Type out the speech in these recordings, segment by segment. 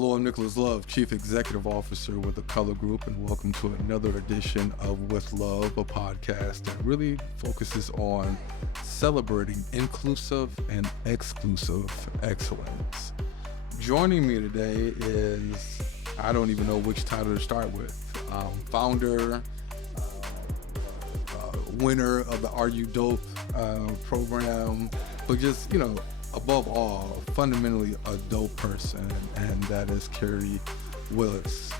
Hello, I'm Nicholas Love, Chief Executive Officer with the Kulur Group, and welcome to another edition of With Love, a podcast that really focuses on celebrating inclusive and exclusive excellence. Joining me today is, I don't even know which title to start with, founder, winner of the Are You Dope program, but just, above all, fundamentally a dope person, and that is Cary Wheelous.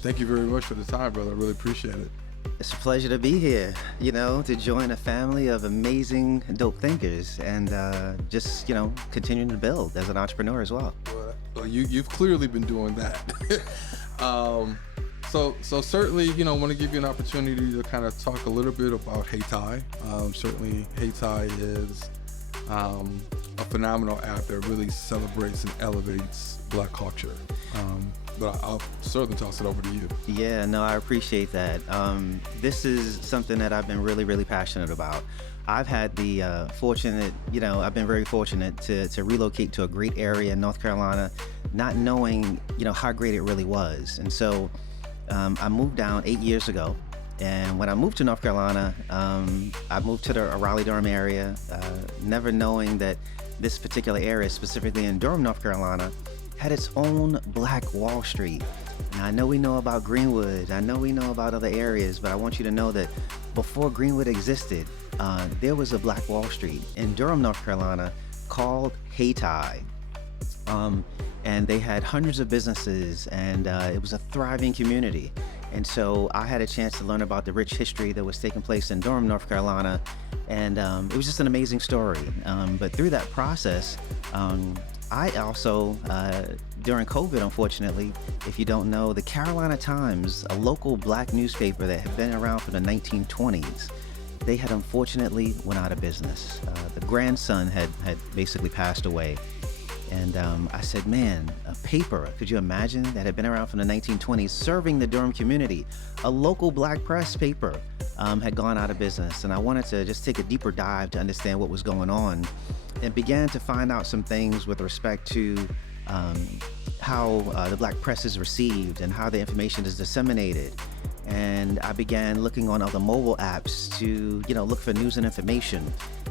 Thank you very much for the time, brother. I really appreciate it. It's a pleasure to be here, to join a family of amazing dope thinkers and just, continuing to build as an entrepreneur as well. Well, you've clearly been doing that. So certainly, want to give you an opportunity to kind of talk a little bit about Hayti. Certainly, Hayti is a phenomenal app that really celebrates and elevates Black culture. But I'll certainly toss it over to you. Yeah, no, I appreciate that. This is something that I've been really, really passionate about. I've had the I've been very fortunate to relocate to a great area in North Carolina, not knowing, how great it really was. And so I moved down 8 years ago. And when I moved to North Carolina, I moved to the Raleigh-Durham area, never knowing that this particular area, specifically in Durham, North Carolina, had its own Black Wall Street. Now, I know we know about Greenwood, I know we know about other areas, but I want you to know that before Greenwood existed, there was a Black Wall Street in Durham, North Carolina, called Hayti. And they had hundreds of businesses, and it was a thriving community. And so I had a chance to learn about the rich history that was taking place in Durham, North Carolina, and it was just an amazing story. But through that process, I also, during COVID, unfortunately, if you don't know, the Carolina Times, a local Black newspaper that had been around from the 1920s, they had unfortunately went out of business. The grandson had basically passed away. And I said, man, a paper, could you imagine, that had been around from the 1920s, serving the Durham community, a local Black press paper, had gone out of business. And I wanted to just take a deeper dive to understand what was going on, and began to find out some things with respect to how the Black press is received and how the information is disseminated. And I began looking on other mobile apps to, look for news and information.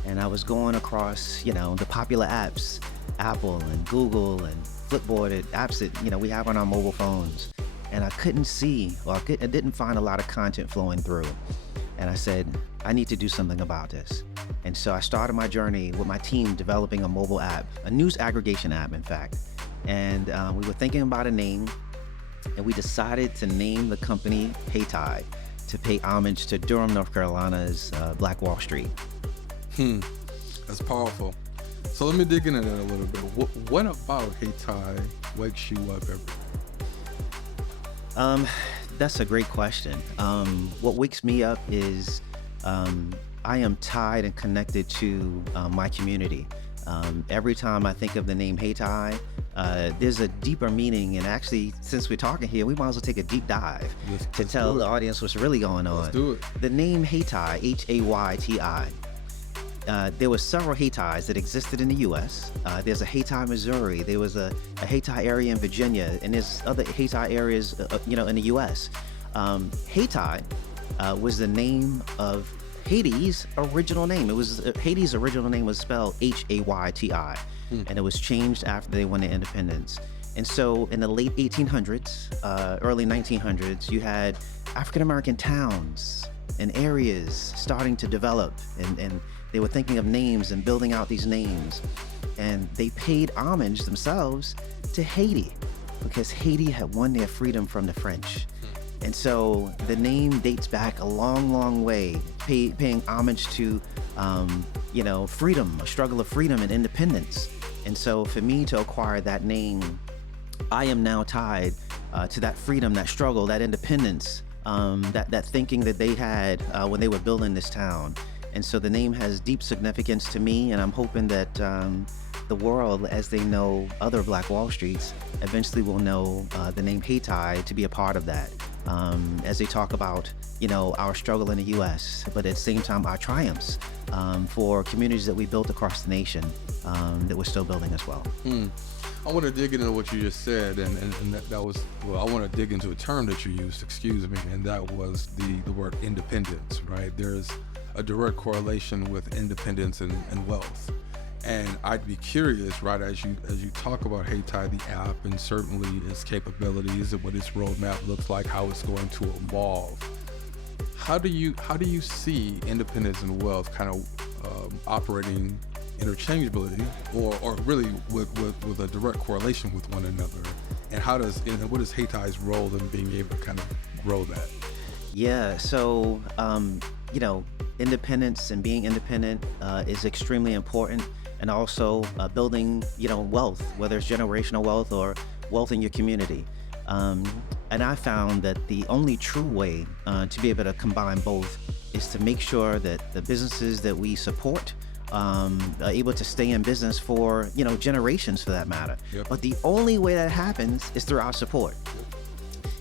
And I was going across, the popular apps, Apple and Google and Flipboard, apps that we have on our mobile phones, and I couldn't see, I didn't find a lot of content flowing through. And I said, I need to do something about this. And so I started my journey with my team developing a mobile app, a news aggregation app, in fact. And we were thinking about a name, and we decided to name the company Hayti to pay homage to Durham, North Carolina's Black Wall Street. That's powerful. So let me dig into that a little bit. What about Hayti wakes you up every day? That's a great question. What wakes me up is I am tied and connected to my community. Every time I think of the name Hayti, there's a deeper meaning. And actually, since we're talking here, we might as well take a deep dive to tell the audience what's really going on. Let's do it. The name Hayti, Hayti. There were several Haytis that existed in the U.S. There's a Hayti, Missouri. There was a Hayti area in Virginia, and there's other Hayti areas, in the U.S. Hayti was the name of Haiti's original name. It was Haiti's original name was spelled Hayti, and it was changed after they won their independence. And so, in the late 1800s, early 1900s, you had African American towns and areas starting to develop, and they were thinking of names and building out these names. And they paid homage themselves to Haiti because Haiti had won their freedom from the French. And so the name dates back a long, long way, paying homage to, freedom, a struggle of freedom and independence. And so for me to acquire that name, I am now tied to that freedom, that struggle, that independence, that thinking that they had when they were building this town. And so the name has deep significance to me, and I'm hoping that the world, as they know other Black Wall Streets, eventually will know the name Hayti to be a part of that. As they talk about, our struggle in the U.S., but at the same time, our triumphs for communities that we built across the nation that we're still building as well. I want to dig into what you just said, and that was, well, I want to dig into a term that you used, excuse me, and that was the word independence, right? There's a direct correlation with independence and wealth. And I'd be curious, right, as you talk about Hayti, the app, and certainly its capabilities and what its roadmap looks like, how it's going to evolve. How do you see independence and wealth kind of operating interchangeability, or really with a direct correlation with one another? And what is Hayti's role in being able to kind of grow that? Yeah, so independence and being independent is extremely important, and also building wealth, whether it's generational wealth or wealth in your community. And I found that the only true way to be able to combine both is to make sure that the businesses that we support are able to stay in business for generations, for that matter. Yep. But the only way that happens is through our support.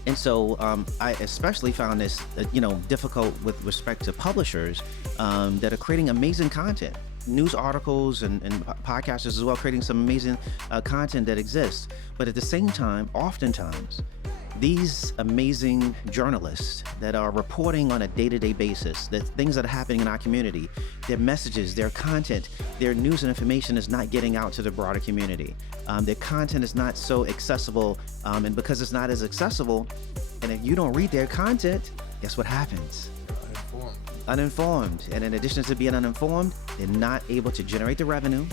And so I especially found this difficult with respect to publishers that are creating amazing content, news articles and podcasters as well, creating some amazing content that exists. But at the same time, oftentimes, these amazing journalists that are reporting on a day-to-day basis, the things that are happening in our community, their messages, their content, their news and information is not getting out to the broader community. Their content is not so accessible, and because it's not as accessible, and if you don't read their content, guess what happens? Uninformed. And in addition to being uninformed, they're not able to generate the revenue,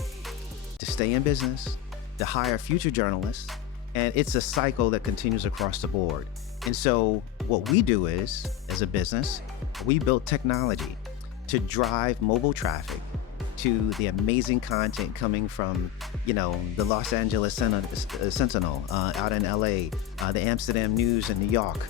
to stay in business, to hire future journalists. And it's a cycle that continues across the board. And so what we do is, as a business, we built technology to drive mobile traffic to the amazing content coming from, the Los Angeles Sentinel out in LA, the Amsterdam News in New York,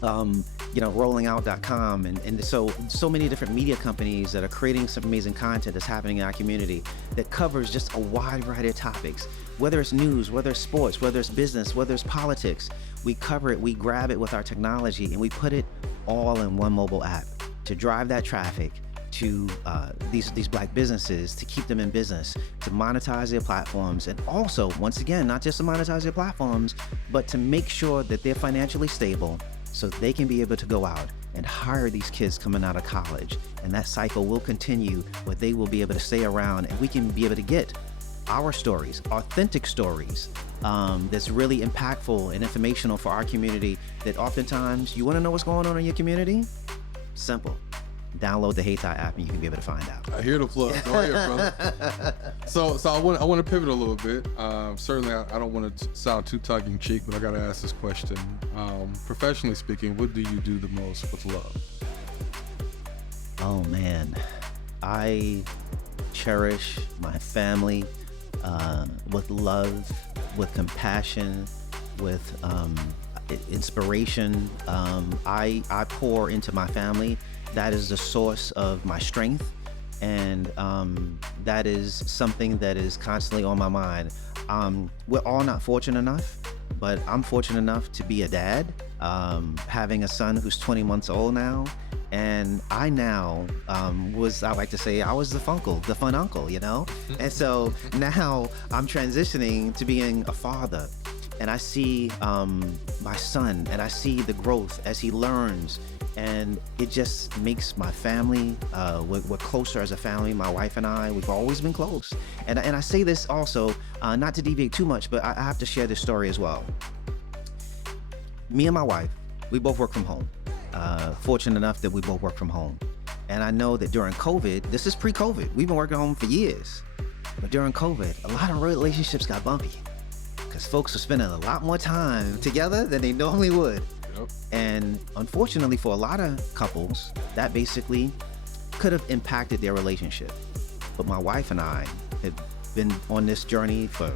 rollingout.com, and so many different media companies that are creating some amazing content that's happening in our community that covers just a wide variety of topics. Whether it's news, whether it's sports, whether it's business, whether it's politics, we cover it, we grab it with our technology, and we put it all in one mobile app to drive that traffic to these Black businesses, to keep them in business, to monetize their platforms, and also, once again, not just to monetize their platforms, but to make sure that they're financially stable so they can be able to go out and hire these kids coming out of college. And that cycle will continue, where they will be able to stay around, and we can be able to get our stories, authentic stories, that's really impactful and informational for our community, that oftentimes, you want to know what's going on in your community? Simple. Download the Hayti app and you can be able to find out. I hear the plug. Go ahead, brother. So I want to pivot a little bit. Certainly, I don't want to sound too tongue-in-cheek, but I got to ask this question. Professionally speaking, what do you do the most with love? Oh man, I cherish my family with love, with compassion, with inspiration. I pour into my family. That is the source of my strength, and that is something that is constantly on my mind. We're all not fortunate enough, but I'm fortunate enough to be a dad, having a son who's 20 months old now. And I now I like to say, I was the fun uncle, And so now I'm transitioning to being a father. And I see my son, and I see the growth as he learns. And it just makes my family, we're closer as a family. My wife and I, we've always been close. And I say this also, not to deviate too much, but I have to share this story as well. Me and my wife, we both work from home. Fortunate enough that we both work from home. And I know that during COVID, this is pre-COVID, we've been working home for years. But during COVID, a lot of relationships got bumpy because folks were spending a lot more time together than they normally would. Yep. And unfortunately for a lot of couples, that basically could have impacted their relationship. But my wife and I have been on this journey for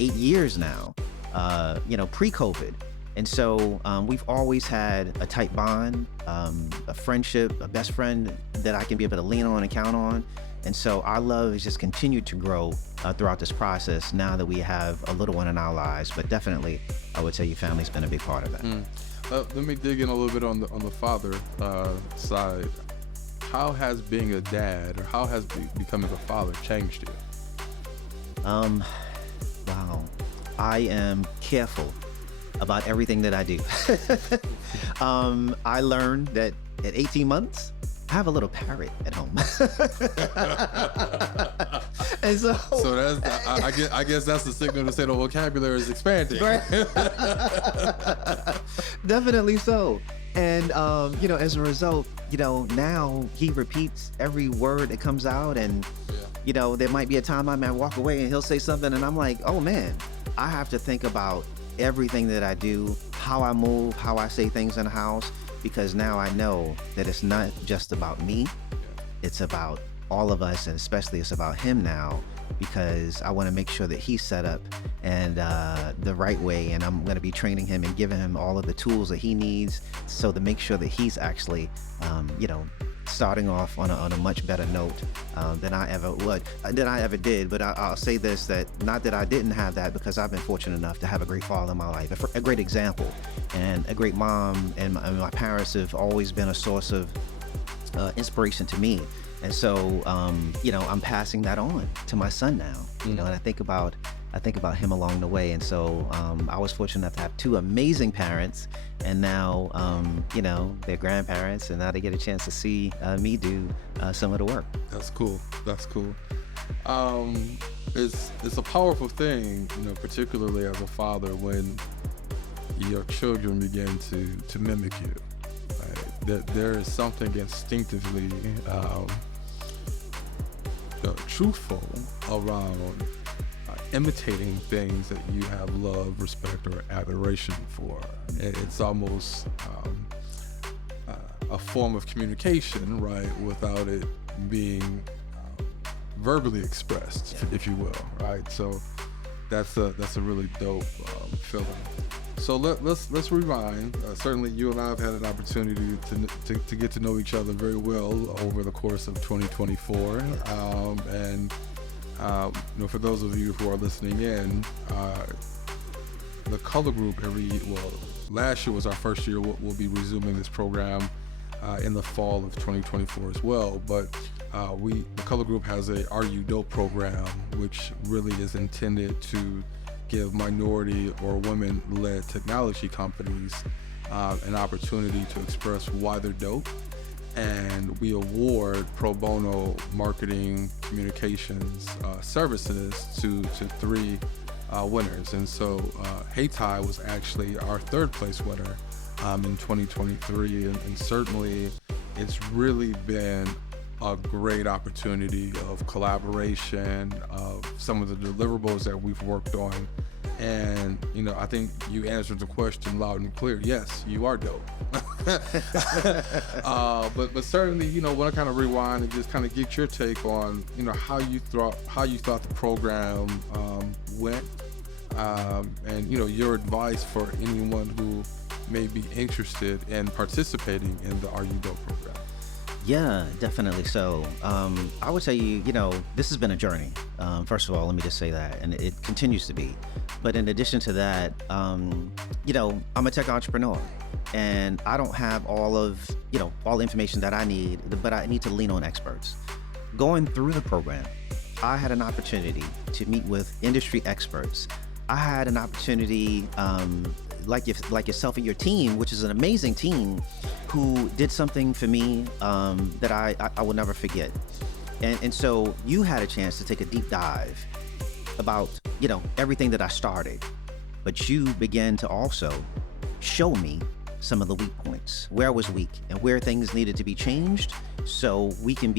8 years now, pre-COVID. And so we've always had a tight bond, a friendship, a best friend that I can be able to lean on and count on. And so our love has just continued to grow throughout this process now that we have a little one in our lives. But definitely, I would tell you family's been a big part of that. Let me dig in a little bit on the father side. How has being a dad, or how has becoming a father changed you? Wow. I am careful about everything that I do. I learned that at 18 months, I have a little parrot at home. And so that's I guess that's the signal to say the vocabulary is expanding. Right. Definitely so. And as a result, now he repeats every word that comes out, and there might be a time I might walk away and he'll say something and I'm like, oh man, I have to think about everything that I do, how I move, how I say things in the house, because now I know that it's not just about me, it's about all of us, and especially it's about him now, because I want to make sure that he's set up and the right way, and I'm going to be training him and giving him all of the tools that he needs, so to make sure that he's actually starting off on a much better note than I ever did. But I'll say this, that not that I didn't have that, because I've been fortunate enough to have a great father in my life, a great example, and a great mom, and my parents have always been a source of inspiration to me. And so I'm passing that on to my son now, and I think about him along the way. And so I was fortunate enough to have two amazing parents, and now they're grandparents, and now they get a chance to see me do some of the work. That's cool. It's a powerful thing, particularly as a father, when your children begin to mimic you. Right? That there is something instinctively truthful around imitating things that you have love, respect, or adoration for. It's almost a form of communication, right, without it being verbally expressed, if you will, right? So that's a really dope feeling. So let's rewind. Certainly, you and I have had an opportunity to get to know each other very well over the course of 2024, and for those of you who are listening in, the Kulur Group last year was our first year. We'll be resuming this program in the fall of 2024 as well. But the Kulur Group has a Are You Dope program, which really is intended to give minority or women-led technology companies an opportunity to express why they're dope. And we award pro bono marketing communications services to three winners. And so Hayti was actually our third place winner in 2023. And certainly it's really been a great opportunity of collaboration, of some of the deliverables that we've worked on. And, I think you answered the question loud and clear. Yes, you are dope. But certainly, want to kind of rewind and just kind of get your take on, how you thought the program went, and, your advice for anyone who may be interested in participating in the Are You Dope program. Yeah, definitely. So I would tell you, this has been a journey. First of all, let me just say that, and it continues to be. But in addition to that, I'm a tech entrepreneur, and I don't have all the information that I need, but I need to lean on experts. Going through the program, I had an opportunity to meet with industry experts. I had an opportunity, like yourself and your team, which is an amazing team, who did something for me that I will never forget. And so you had a chance to take a deep dive about, everything that I started, but you began to also show me some of the weak points, where I was weak and where things needed to be changed, so we can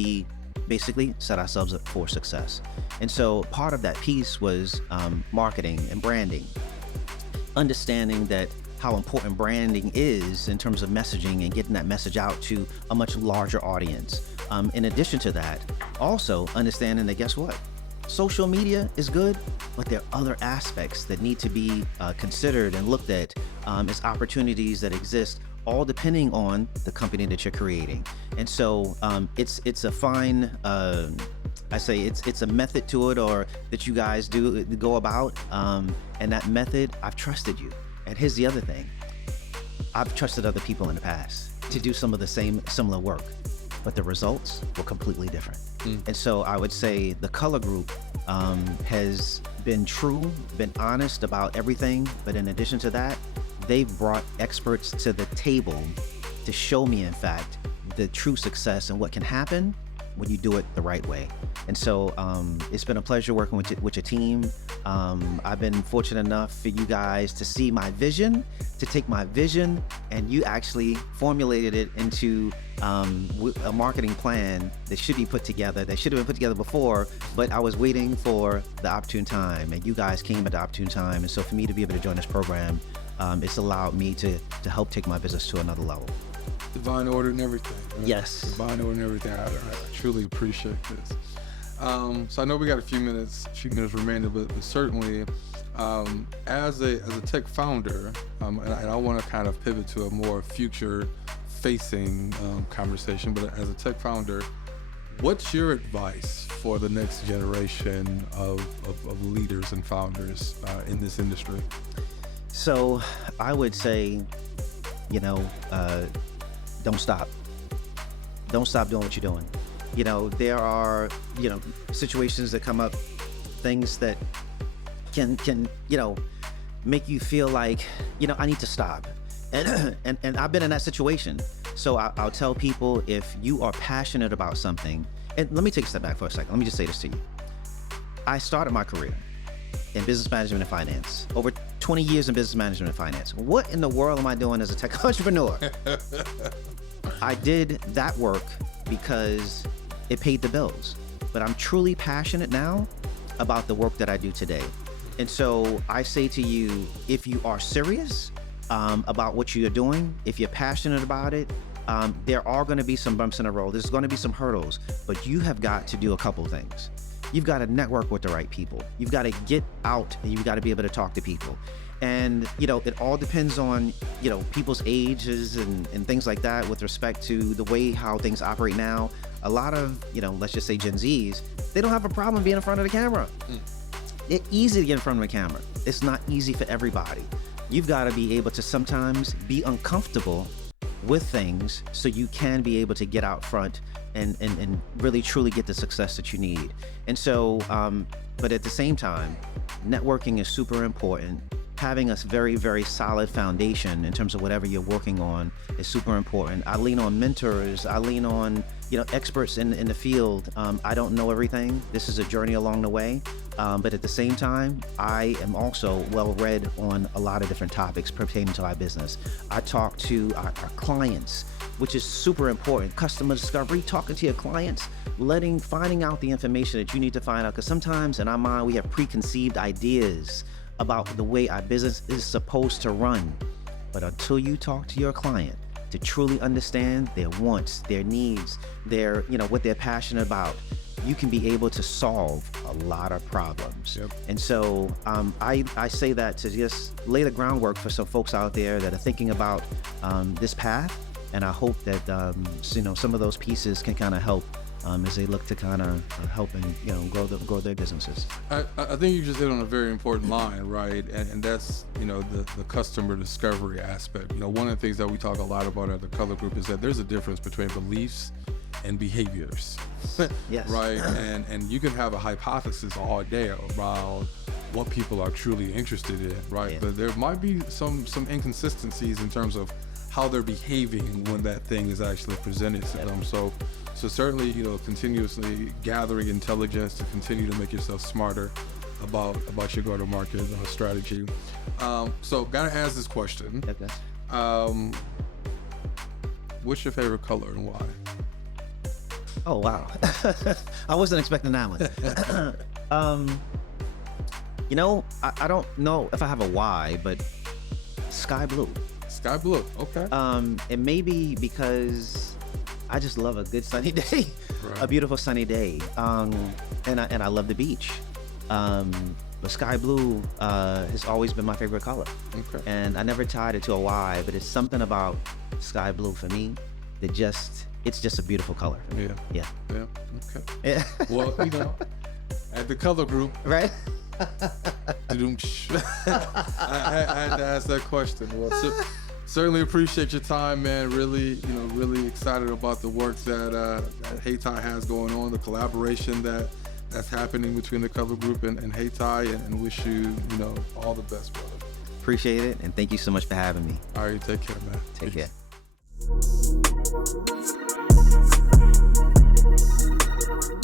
basically set ourselves up for success. And so part of that piece was marketing and branding, understanding that how important branding is in terms of messaging and getting that message out to a much larger audience. In addition to that, also understanding that, guess what? social media is good, but there are other aspects that need to be considered and looked at as opportunities that exist, all depending on the company that you're creating. And so it's a fine, I say it's a method to it, or that you guys do go about, and that method, I've trusted you. And here's the other thing, I've trusted other people in the past to do some of the similar work, but the results were completely different. And so I would say the color group has been true, been honest about everything, but in addition to that, they've brought experts to the table to show me, in fact, the true success and what can happen when you do it the right way. And so it's been a pleasure working with your team. I've been fortunate enough for you guys to see my vision, to take my vision, and you actually formulated it into a marketing plan that should be put together, that should have been put together before, but I was waiting for the opportune time, and you guys came at the opportune time. And so for me to be able to join this program, it's allowed me to help take my business to another level. Divine order and everything. Right? Yes. Divine order and everything. I truly appreciate this. So I know we got a few minutes remaining, but certainly as a tech founder, and I want to kind of pivot to a more future-facing conversation, but as a tech founder, what's your advice for the next generation of leaders and founders in this industry? So I would say, don't stop. Don't stop doing what you're doing. There are, situations that come up, things that can make you feel like, I need to stop. And I've been in that situation. So I'll tell people, if you are passionate about something, and let me take a step back for a second. Let me just say this to you. I started my career in business management and finance. Over 20 years in business management and finance. What in the world am I doing as a tech entrepreneur? I did that work because it paid the bills. But I'm truly passionate now about the work that I do today. And so I say to you, if you are serious about what you're doing, if you're passionate about it, there are going to be some bumps in the road. There's going to be some hurdles, but you have got to do a couple things. You've got to network with the right people. You've got to get out, and you've got to be able to talk to people. And, it all depends on, people's ages and things like that with respect to the way how things operate now. A lot of, let's just say Gen Zs, they don't have a problem being in front of the camera. It's easy to get in front of a camera. It's not easy for everybody. You've got to be able to sometimes be uncomfortable with things so you can be able to get out front and really truly get the success that you need. And so, but at the same time, networking is super important. Having a very, very solid foundation in terms of whatever you're working on is super important. I lean on mentors. I lean on, experts in the field. I don't know everything. This is a journey along the way. But at the same time, I am also well-read on a lot of different topics pertaining to our business. I talk to our clients, which is super important. Customer discovery, talking to your clients, finding out the information that you need to find out. Because sometimes in our mind, we have preconceived ideas about the way our business is supposed to run. But until you talk to your client to truly understand their wants, their needs, their, what they're passionate about, you can be able to solve a lot of problems. Yep. And so I say that to just lay the groundwork for some folks out there that are thinking about this path. And I hope that, some of those pieces can kind of help as they look to kind of help and grow their businesses. I think you just hit on a very important line, right? And that's the customer discovery aspect. One of the things that we talk a lot about at the Color Group is that there's a difference between beliefs and behaviors. Yes. Right? And you can have a hypothesis all day around what people are truly interested in, right? Yeah. But there might be some inconsistencies in terms of how they're behaving when that thing is actually presented to them. So certainly, continuously gathering intelligence to continue to make yourself smarter about your go-to-market strategy. So gotta ask this question. Okay. What's your favorite color and why? Oh, wow. I wasn't expecting that one. I don't know if I have a why, but sky blue. Sky blue, okay. It may be because I just love a good sunny day, Right. a beautiful sunny day. And I love the beach. But sky blue has always been my favorite color. Okay. And I never tied it to a why, but it's something about sky blue for me that it's just a beautiful color. Yeah. Yeah. Yeah. Okay. Yeah. Well, at the color group, Right? I had to ask that question. Well, certainly appreciate your time, man. Really, really excited about the work that Hayti has going on, the collaboration that's happening between the color group and Hayti, and wish you, all the best, brother. Appreciate it, and thank you so much for having me. All right, take care, man. Take Peace. care.